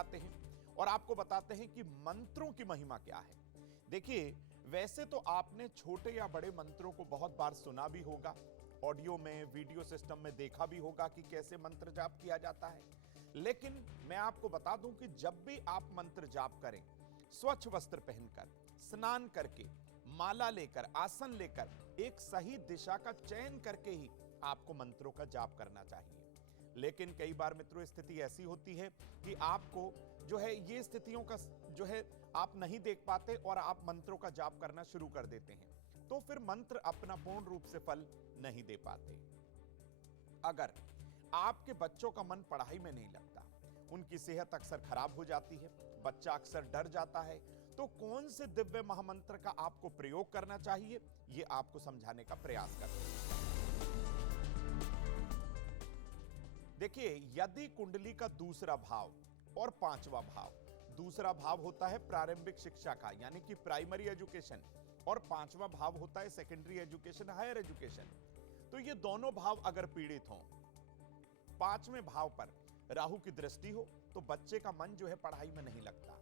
कराते हैं और आपको बताते हैं कि मंत्रों की महिमा क्या है। देखिए, वैसे तो आपने छोटे या बड़े मंत्रों को बहुत बार सुना भी होगा, ऑडियो में, वीडियो सिस्टम में देखा भी होगा कि कैसे मंत्र जाप किया जाता है। लेकिन मैं आपको बता दूं कि जब भी आप मंत्र जाप करें, स्वच्छ वस्त्र पहनकर, स्नान करके, माला लेकर, आसन लेकर, एक सही दिशा का चयन करके ही आपको मंत्रों का जाप करना चाहिए। लेकिन कई बार मित्रों स्थिति ऐसी होती है कि आपको जो है ये स्थितियों का जो है आप नहीं देख पाते और आप मंत्रों का जाप करना शुरू कर देते हैं, तो फिर मंत्र अपना पूर्ण रूप से फल नहीं दे पाते। अगर आपके बच्चों का मन पढ़ाई में नहीं लगता, उनकी सेहत अक्सर खराब हो जाती है, बच्चा अक्सर डर जाता है, तो कौन से दिव्य महामंत्र का आपको प्रयोग करना चाहिए, यह आपको समझाने का प्रयास करते हैं। देखिए, यदि कुंडली का दूसरा भाव और पांचवा भाव, दूसरा भाव होता है प्रारंभिक शिक्षा का यानी कि प्राइमरी एजुकेशन, और पांचवा भाव होता है सेकेंडरी एजुकेशन, हायर एजुकेशन, तो ये दोनों भाव अगर पीड़ित हों, पांचवें भाव पर राहु की दृष्टि हो, तो बच्चे का मन जो है पढ़ाई में नहीं लगता।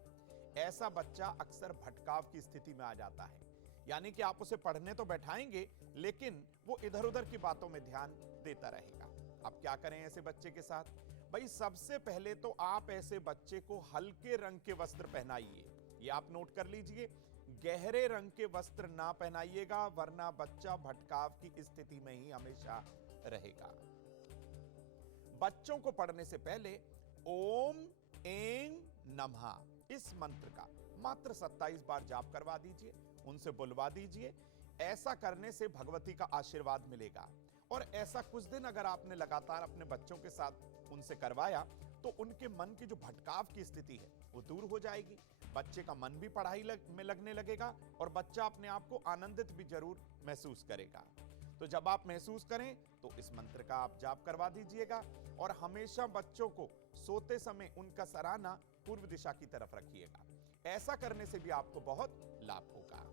ऐसा बच्चा अक्सर भटकाव की स्थिति में आ जाता है, यानी कि आप उसे पढ़ने तो बैठाएंगे लेकिन वो इधर उधर की बातों में ध्यान देता रहेगा। अब क्या करें ऐसे बच्चे के साथ? भाई, सबसे पहले तो आप ऐसे बच्चे को हल्के रंग के वस्त्र पहनाइए। ये आप नोट कर लीजिए, गहरे रंग के वस्त्र ना पहनाइएगा, वरना बच्चा भटकाव की स्थिति में ही हमेशा रहेगा। बच्चों को पढ़ने से पहले ओम ऐं नमः इस मंत्र का मात्र 27 बार जाप करवा दीजिए, उनसे बुलवा दीजिए। ऐसा करने से भगवती का आशीर्वाद मिलेगा। और ऐसा कुछ दिन अगर आपने लगातार अपने बच्चों के साथ उनसे करवाया, तो उनके मन की जो भटकाव की स्थिति है वो दूर हो जाएगी। बच्चे का मन भी पढ़ाई में लगने लगेगा और बच्चा अपने आप को आनंदित भी जरूर महसूस करेगा। तो जब आप महसूस करें तो इस मंत्र का आप जाप करवा दीजिएगा और हमेशा बच्चों को सोते समय उनका सराहना पूर्व दिशा की तरफ रखिएगा। ऐसा करने से भी आपको बहुत लाभ होगा।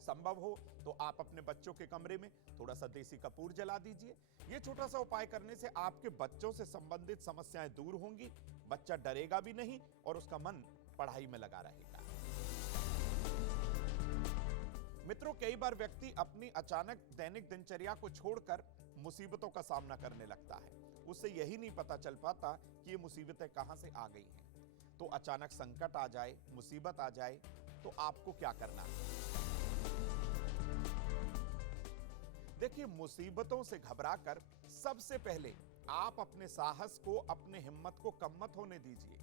संभव हो तो आप अपने बच्चों के कमरे में थोड़ा सा देसी कपूर जला दीजिए। यह छोटा सा उपाय करने से आपके बच्चों से संबंधित समस्याएं दूर होंगी, बच्चा डरेगा भी नहीं और उसका मन पढ़ाई में लगा रहेगा। मित्रों, कई बार व्यक्ति अपनी अचानक दैनिक दिनचर्या को छोड़कर मुसीबतों का सामना करने लगता है। उससे यही नहीं पता चल पाता कि ये मुसीबतें कहां से आ गई हैं। तो अचानक संकट आ जाए, मुसीबत आ जाए, तो आपको क्या करना है? देखिए, मुसीबतों से घबराकर सबसे पहले आप अपने साहस को, अपने हिम्मत को कम मत होने दीजिए।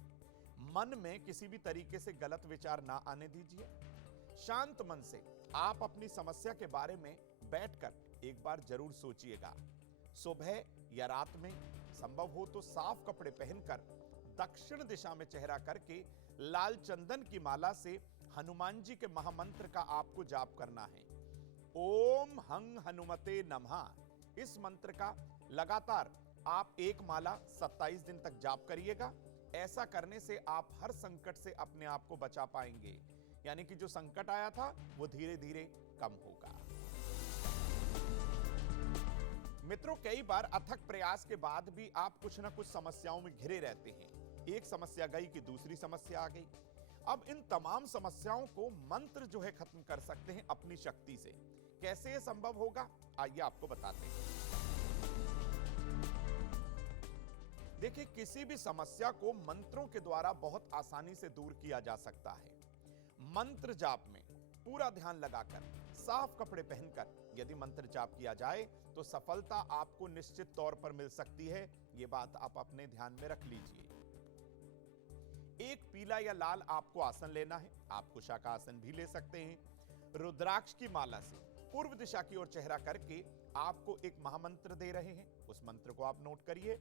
मन में किसी भी तरीके से गलत विचार ना आने दीजिए। शांत मन से आप अपनी समस्या के बारे में बैठकर एक बार जरूर सोचिएगा। सुबह या रात में संभव हो तो साफ कपड़े पहनकर दक्षिण दिशा में चेहरा करके लाल चंदन की माला से हनुमान जी के महामंत्र का आपको जाप करना है। ओम हंग हनुमते नमः इस मंत्र का लगातार आप एक माला 27 दिन तक जाप करिएगा। ऐसा करने से आप हर संकट से अपने आप को बचा पाएंगे, यानी कि जो संकट आया था वो धीरे धीरे कम होगा। मित्रों, कई बार अथक प्रयास के बाद भी आप कुछ ना कुछ समस्याओं में घिरे रहते हैं। एक समस्या गई कि दूसरी समस्या आ गई। अब इन तमाम समस्याओं को मंत्र जो है खत्म कर सकते हैं अपनी शक्ति से। कैसे यह संभव होगा, आइए आपको बताते हैं। देखिए, किसी भी समस्या को मंत्रों के द्वारा बहुत आसानी से दूर किया जा सकता है। मंत्र जाप में पूरा ध्यान लगाकर, साफ कपड़े पहनकर यदि मंत्र जाप किया जाए तो सफलता आपको निश्चित तौर पर मिल सकती है। यह बात आप अपने ध्यान में रख लीजिए। एक पीला या लाल आपको आसन लेना है। आप कुशा आसन भी ले सकते हैं। रुद्राक्ष की माला से पूर्व दिशा की ओर चेहरा करके आपको एक महामंत्र दे रहे हैं। उस मंत्र को आप नोट करिए।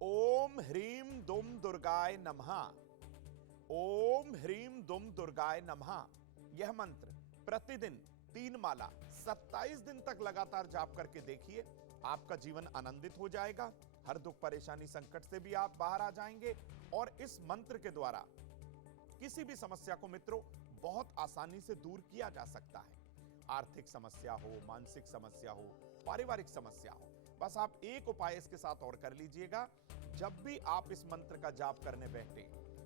ओम ह्रीम दुम दुर्गाय नमः। ओम ह्रीम दुम दुर्गाय नमः। यह मंत्र प्रतिदिन 3 माला 27 दिन तक लगातार जाप करके देखिए। आपका जीवन आनंदित हो जाएगा। हर दुख परेशानी संकट से भी आप बाहर आ जाएंगे और इस मंत्र के द्वारा किसी भी समस्या को मित्रों बहुत आसानी से दूर किया जा सकता है। आर्थिक समस्या हो, मानसिक समस्या हो, पारिवारिक समस्या हो, बस आप एक उपाय इसके साथ और कर लीजिएगा। जब भी आप इस मंत्र का जाप करने बैठे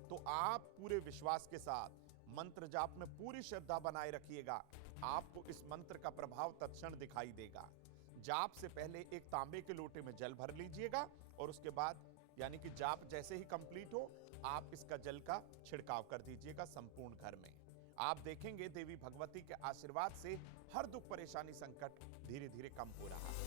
तो आप पूरे विश्वास के साथ मंत्र जाप में पूरी श्रद्धा बनाए रखिएगा। आपको इस मंत्र का प्रभाव तत्क्षण दिखाई देगा। जाप से पहले एक तांबे के लोटे में जल भर लीजिएगा और उसके बाद यानी कि जाप जैसे ही कंप्लीट हो, आप इसका जल का छिड़काव कर दीजिएगा संपूर्ण घर में। आप देखेंगे देवी भगवती के आशीर्वाद से हर दुख परेशानी संकट धीरे धीरे कम हो रहा है।